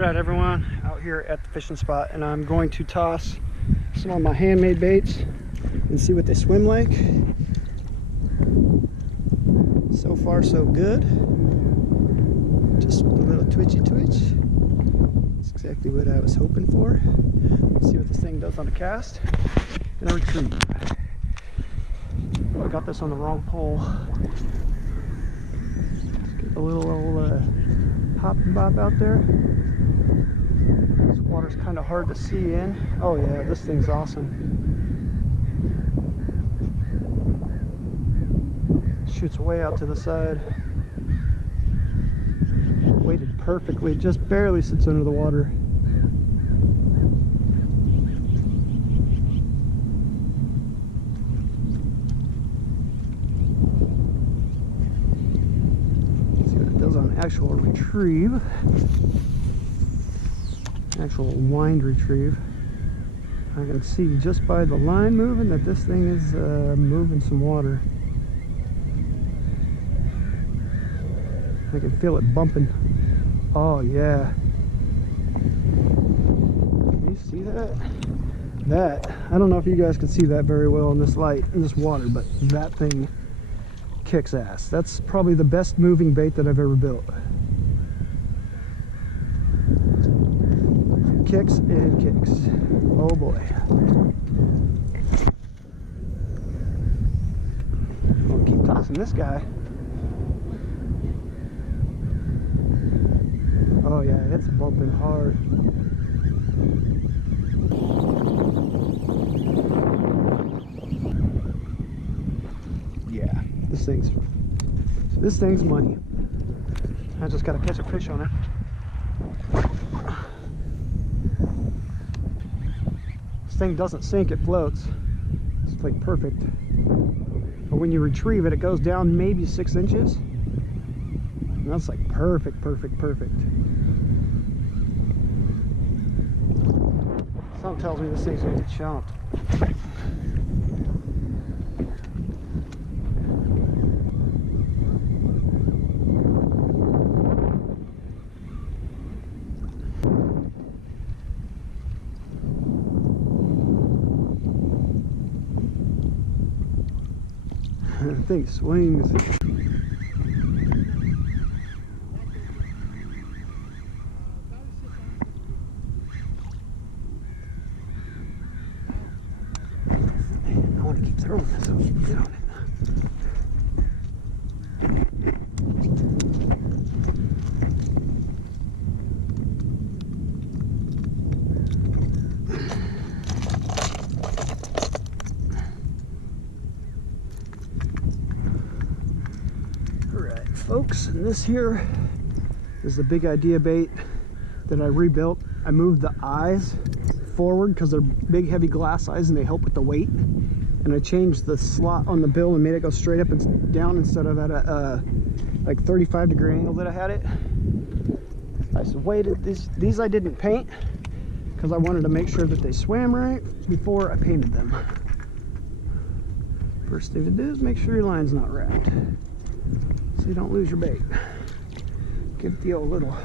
Right, everyone, out here at the fishing spot, and I'm going to toss some of my handmade baits and see what they swim like. So far so good, just with a little twitchy twitch. That's exactly what I was hoping for. Let's see what this thing does on a cast and a retrieve. Oh, I got this on the wrong pole. Let's get a little old hop and bob out there. This water's kind of hard to see in. Oh yeah, this thing's awesome. Shoots way out to the side. Weighted perfectly, just barely sits under the water. Let's see what it does on actual retrieve. Actual wind retrieve. I can see just by the line moving that this thing is moving some water. I can feel it bumping. Oh yeah. Can you see that? That, I don't know if you guys can see that very well in this light, in this water, but that thing kicks ass. That's probably the best moving bait that I've ever built. Kicks and kicks. Oh boy. I'll keep tossing this guy. Oh yeah, it's bumping hard. Yeah, this thing's money. I just gotta catch a fish on it. Thing doesn't sink, it floats. It's like perfect. But when you retrieve it, it goes down maybe 6 inches. And that's like perfect. Something tells me this thing's gonna get chomped. The thing swings. Man, I want to keep throwing this, so I'll keep doing it. Folks, and this here is the big idea bait that I rebuilt. I moved the eyes forward because they're big heavy glass eyes and they help with the weight, and I changed the slot on the bill and made it go straight up and down instead of at a like 35-degree angle that I had it. I weighted these I didn't paint because I wanted to make sure that they swam right before I painted them. First thing to do is make sure your line's not wrapped, so you don't lose your bait. Give it the old little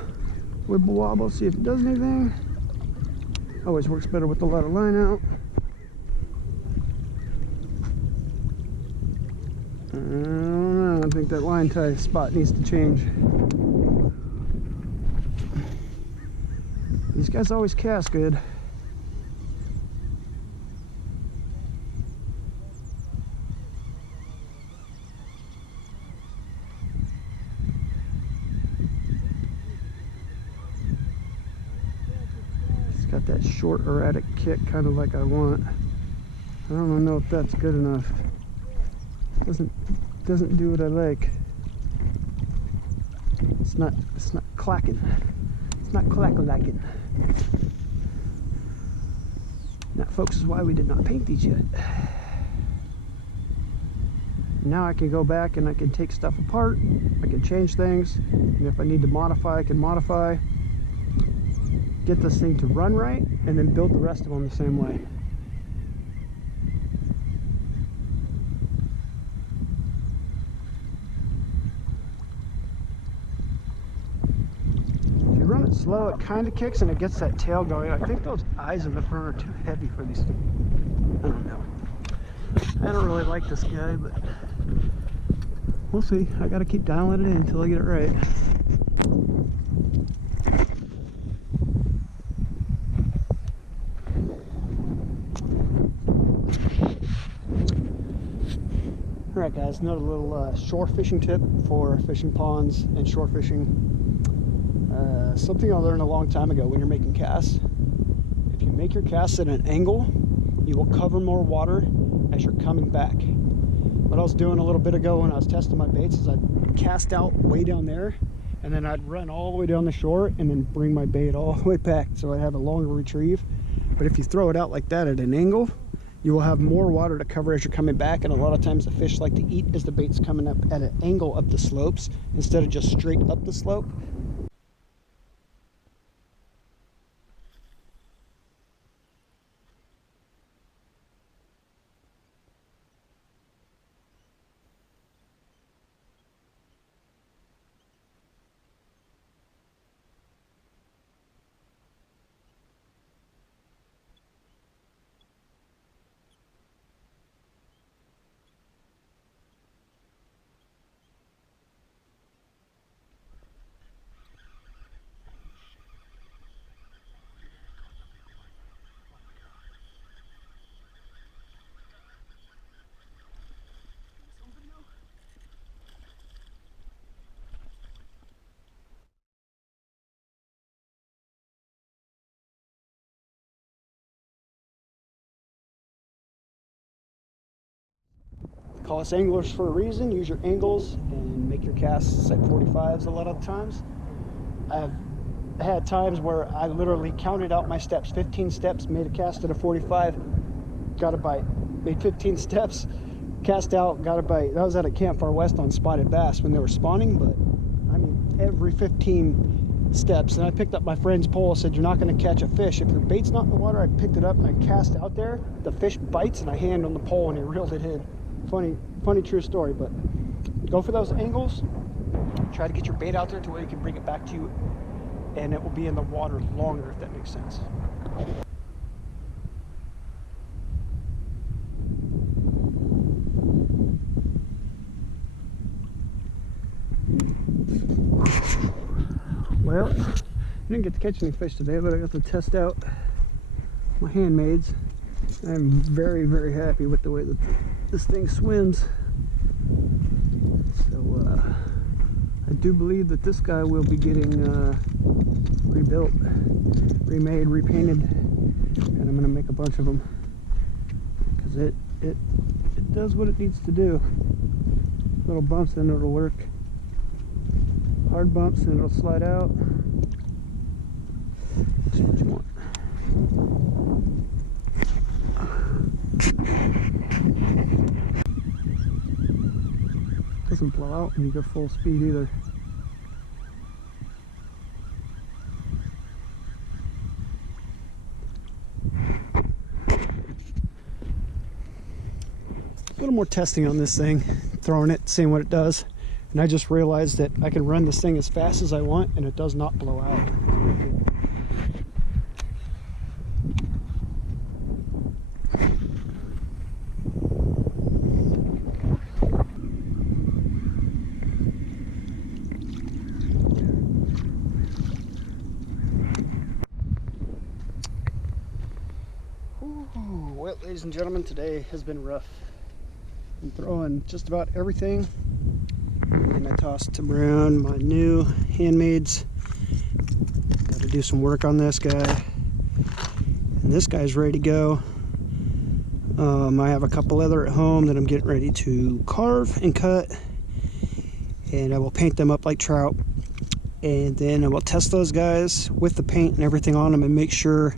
wibble wobble, see if it does anything. Always works better with a lot of line out. I don't know, I think that line tie spot needs to change. These guys always cast good. Got that short erratic kick, kind of like I want. I don't know if that's good enough. Doesn't do what I like. It's not clacking. It's not clack-lacking. That, folks, is why we did not paint these yet. Now I can go back and I can take stuff apart. I can change things, and if I need to modify, I can modify. Get this thing to run right, and then build the rest of them the same way. If you run when it's slow, it kind of kicks and it gets that tail going. I think those eyes in the front are too heavy for these. I don't know. I don't really like this guy, but we'll see. I got to keep dialing it in until I get it right. Alright guys, another little shore fishing tip for fishing ponds and shore fishing. Something I learned a long time ago when you're making casts. If you make your casts at an angle, you will cover more water as you're coming back. What I was doing a little bit ago when I was testing my baits is I'd cast out way down there, and then I'd run all the way down the shore and then bring my bait all the way back, so I'd have a longer retrieve. But if you throw it out like that at an angle, you will have more water to cover as you're coming back, and a lot of times the fish like to eat as the bait's coming up at an angle up the slopes instead of just straight up the slope. Call us anglers for a reason. Use your angles and make your casts at 45s a lot of the times. I've had times where I literally counted out my steps, 15 steps, made a cast at a 45, got a bite. Made 15 steps, cast out, got a bite. That was at a camp far west on spotted bass when they were spawning, but I mean every 15 steps. And I picked up my friend's pole, said, you're not going to catch a fish. If your bait's not in the water, I picked it up and I cast out there. The fish bites and I hand on the pole and he reeled it in. Funny true story. But go for those angles. Try to get your bait out there to where you can bring it back to you, and it will be in the water longer, if that makes sense. Well, I didn't get to catch any fish today, but I got to test out my Handmades. I'm very, very happy with the way that this thing swims. So I do believe that this guy will be getting rebuilt, remade, repainted, and I'm going to make a bunch of them because it does what it needs to do. Little bumps and it'll work. Hard bumps and it'll slide out. Let's see what you want. Doesn't blow out when you go full speed either. A little more testing on this thing, throwing it, seeing what it does, and I just realized that I can run this thing as fast as I want and it does not blow out. Well, ladies and gentlemen, today has been rough. I'm throwing just about everything, and I tossed around my new Handmades. Got to do some work on this guy, and this guy's ready to go. I have a couple other at home that I'm getting ready to carve and cut, and I will paint them up like trout, and then I will test those guys with the paint and everything on them and make sure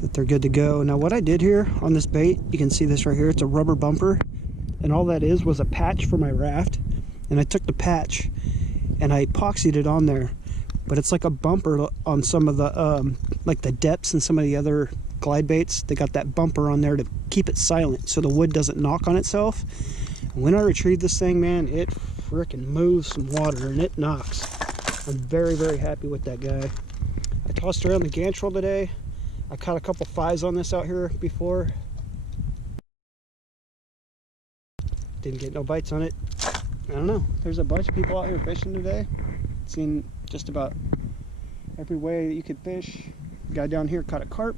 that they're good to go. Now what I did here on this bait, you can see this right here, it's a rubber bumper, and all that is was a patch for my raft, and I took the patch and I epoxied it on there, but it's like a bumper on some of the like the depths and some of the other glide baits. They got that bumper on there to keep it silent so the wood doesn't knock on itself. And when I retrieve this thing, man, it freaking moves some water and it knocks. I'm very, very happy with that guy. I tossed around the gantrel today. I caught a couple fives on this out here before. Didn't get no bites on it. I don't know. There's a bunch of people out here fishing today. Seen just about every way that you could fish. The guy down here caught a carp.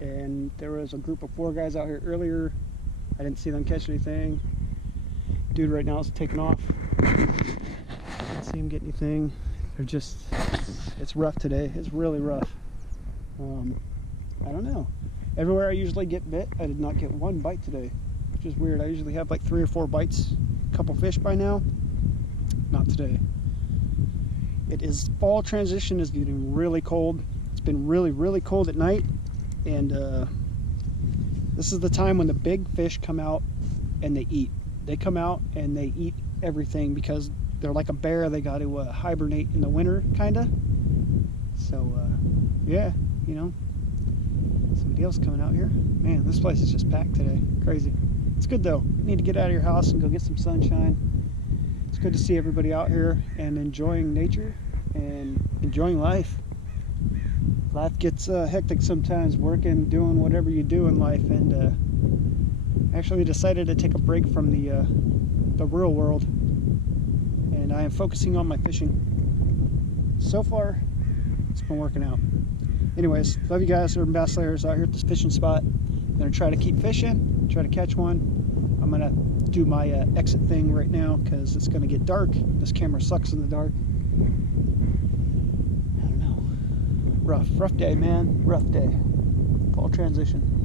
And there was a group of 4 guys out here earlier. I didn't see them catch anything. Dude right now is taking off. Didn't see him get anything. They're just, it's rough today. It's really rough. I don't know. Everywhere I usually get bit, I did not get one bite today, which is weird. I usually have like 3 or 4 bites, a couple fish by now. Not today. It is fall transition is getting really cold. It's been really, really cold at night, and this is the time when the big fish come out and they eat. They come out and they eat everything because they're like a bear. They got to hibernate in the winter, kind of. So, yeah, you know, somebody else coming out here. Man, this place is just packed today. Crazy. It's good, though. You need to get out of your house and go get some sunshine. It's good to see everybody out here and enjoying nature and enjoying life. Life gets hectic sometimes, working, doing whatever you do in life, and actually decided to take a break from the real world, and I am focusing on my fishing. So far, it's been working out. Anyways, love you guys. Urban Bass Slayers out here at this fishing spot. I'm gonna try to keep fishing, try to catch one. I'm gonna do my exit thing right now because it's gonna get dark. This camera sucks in the dark. I don't know. Rough day, man. Rough day. Fall transition.